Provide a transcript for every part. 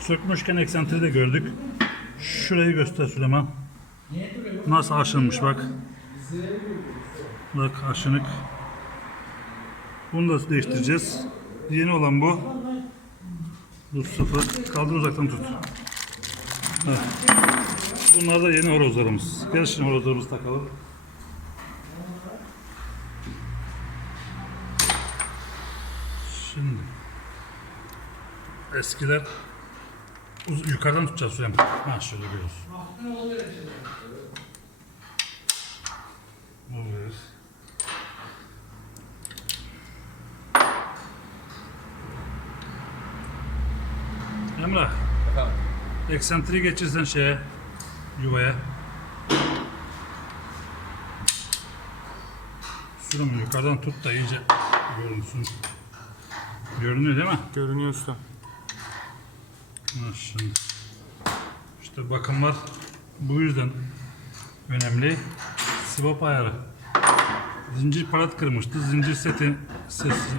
Sökmüşken eksantri de gördük. Şurayı göster Süleyman. Nasıl aşınmış bak. Bak aşınık. Bunu da değiştireceğiz. Yeni olan bu. Bu sıfır. Kaldır uzaktan tut. Heh. Bunlar da yeni horozlarımız. Gel şimdi horozlarımızı takalım. Şimdi eskiler uz- yukarıdan tutacağız Süleyman. Ha şöyle görüyoruz. Evet. Emrah, Efendim. eksantri geçirsen şeye, yuvaya. Sürümü yukarıdan tut da iyice görünsün. Görünüyor değil mi? Görünüyor usta. Şimdi. İşte bakımlar bu yüzden önemli. Sivop ayarı. Zincir parat kırmıştı. Zincir seti sesi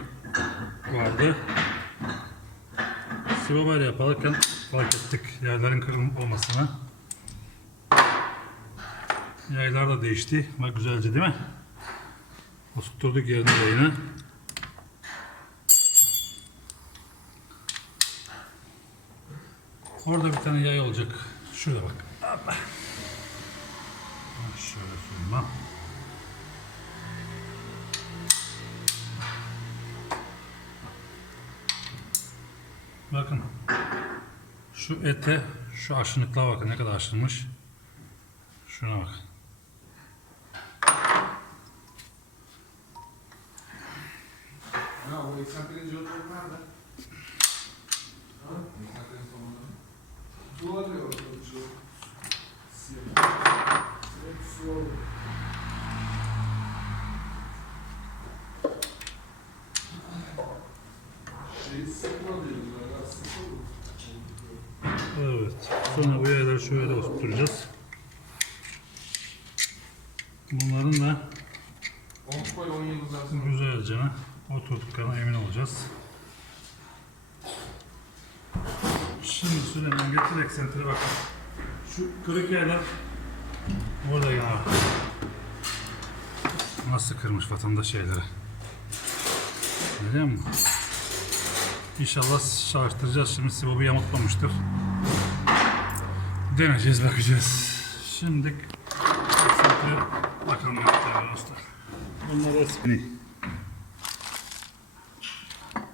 vardı. Sivop ayarı yaparken fark ettik yayların kırılma olmasını. Yaylar da değişti. Bak güzelce değil mi? Oturtturduk yerine yayını. Orada bir tane yay olacak. Şurada bak. Şöyle suyuma. Bakın. Şu ete, şu aşınıklığa bakın ne kadar aşınmış. Şuna bak. Ya o 81. yolda nerede? Ha? 81 duvarı ortacı sol şeyi sıkma diyorlar aslında evet sonra bu yerler şöyle oturtacağız. Bunların da güzelce oturduklarına emin olacağız. Şimdi Süleyman getir eksentre bakın. Şu kırık yerler burada ya. Nasıl kırmış vatandaş şeyleri. Biliyor musun? İnşallah çalıştıracağız. Şimdi Sibobu yamutmamıştır. Deneyeceğiz, bakacağız. Şimdi eksentre bakalım yapacağız usta. Bunlar eski.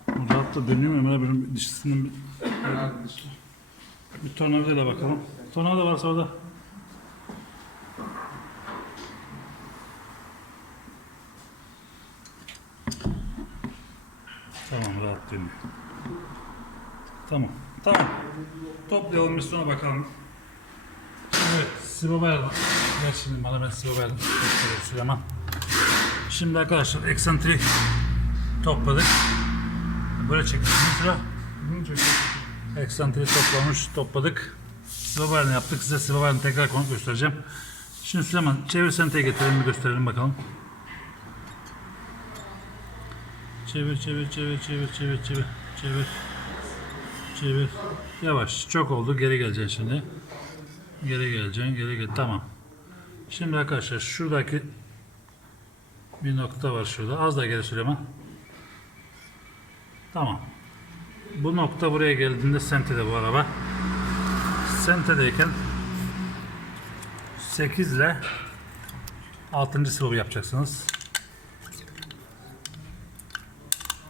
Bu rahat da dönüyor mu? Ömer benim dişisinden bir? Bir tornavidayla bakalım. Tornavida varsa orada. Tamam rahat dönüyor. Tamam. Tamam. Toplayalım bir sonra bakalım. Evet, Sibo verdim. Ver şimdi bana ben Sibo. Gösteriyor Süleyman. Şimdi arkadaşlar eksantri topladık. Böyle çektik. Sıra Bunu çekiyor. Eksantri toplamış, topladık. Sıva varını yaptık. Size sıva varını tekrar konup göstereceğim. Şimdi Süleyman çevir senteye getirelim bir gösterelim bakalım. Çevir, çevir, çevir, çevir, çevir, çevir, çevir. Çevir. Yavaş. Çok oldu. Geri geleceksin şimdi. Geri geleceksin. Geri gel. Tamam. Şimdi arkadaşlar şuradaki bir nokta var şurada. Az da geri Süleyman. Tamam. Bu nokta buraya geldiğinde sentede bu araba. Sentedeyken 8 ile 6. sıvı yapacaksınız.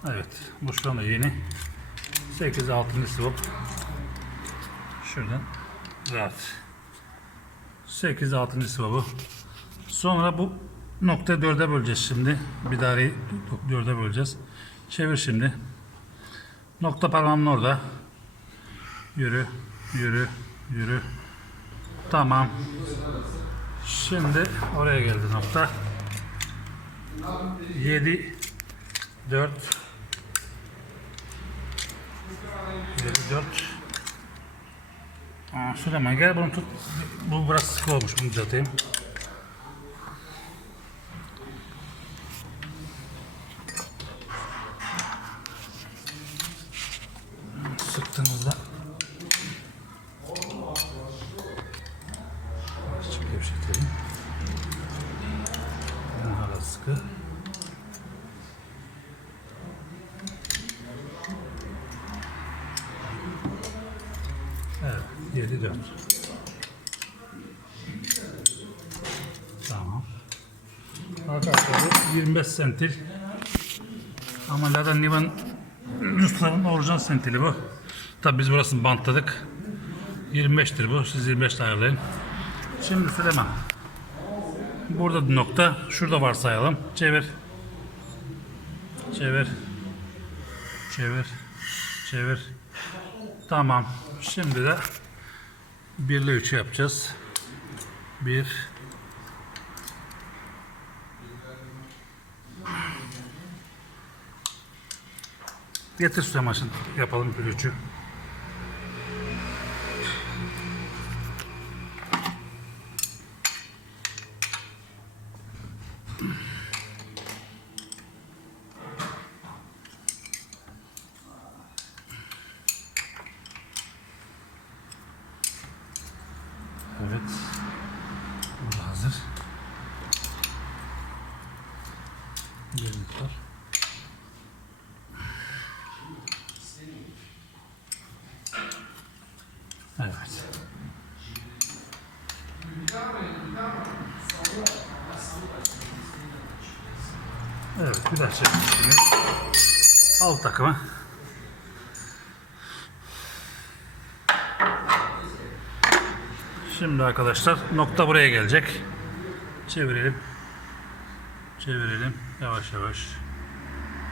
Evet. Bu şu anda yeni. 8 6. sıvı. Şuradan rahat. 8 6. sıvı bu. Sonra bu noktayı 4'e böleceğiz şimdi. Bir daireyi 4'e böleceğiz. Çevir şimdi. Nokta parmağımın orada. Yürü, yürü, yürü. Tamam. Şimdi oraya geldi nokta. 7 4 7 4 Aa, Süleyman gel bunu tut. Bu biraz sıkı olmuş bunu düzelteyim. gevşetelim. Yani hala sıkı. Evet, 7 4. Tamam. Arkadaşlar 25 sentil. Ama Lada Nivan Rusların orijinal sentili bu. Tabi biz burasını bantladık. 25'tir bu. Siz 25 ayarlayın. Şimdi Süleyman. Burada nokta. Şurada varsayalım. Çevir. Çevir. Çevir. Çevir. Tamam. Şimdi de 1 ile 3'ü yapacağız. 1 Getir Süleyman yapalım 1 3'ü. Evet. Bu da hazır. Yerimiz var. Evet. Evet, çekelim. şimdi. Alt takımı. Şimdi arkadaşlar nokta buraya gelecek. Çevirelim. Çevirelim. Yavaş yavaş.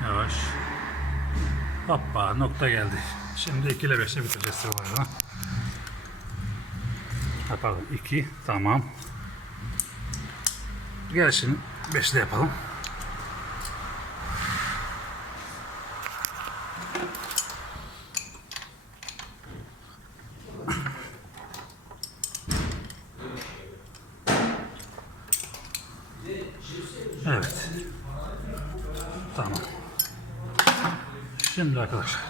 Yavaş. Hoppa nokta geldi. Şimdi 2 ile 5'e bitireceğiz sıralarını. Pardon 2 tamam. Gel şimdi 5'i de yapalım. Evet. Tamam. Şimdi arkadaşlar.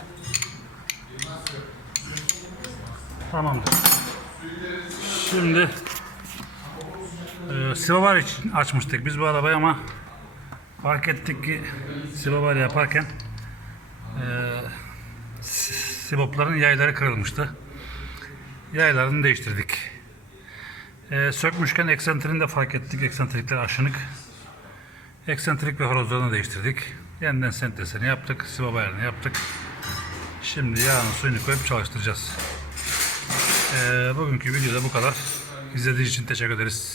Tamamdır. Şimdi e, Sivavar için açmıştık biz bu arabayı ama fark ettik ki Sivavar yaparken e, s- Sibopların yayları kırılmıştı. Yaylarını değiştirdik. E, sökmüşken eksentriğini de fark ettik. Eksentrikler aşınık. Eksentrik ve horozlarını değiştirdik. Yeniden sentezini yaptık. Sıva ayarını yaptık. Şimdi yağını suyunu koyup çalıştıracağız. Ee, bugünkü videoda bu kadar. İzlediğiniz için teşekkür ederiz.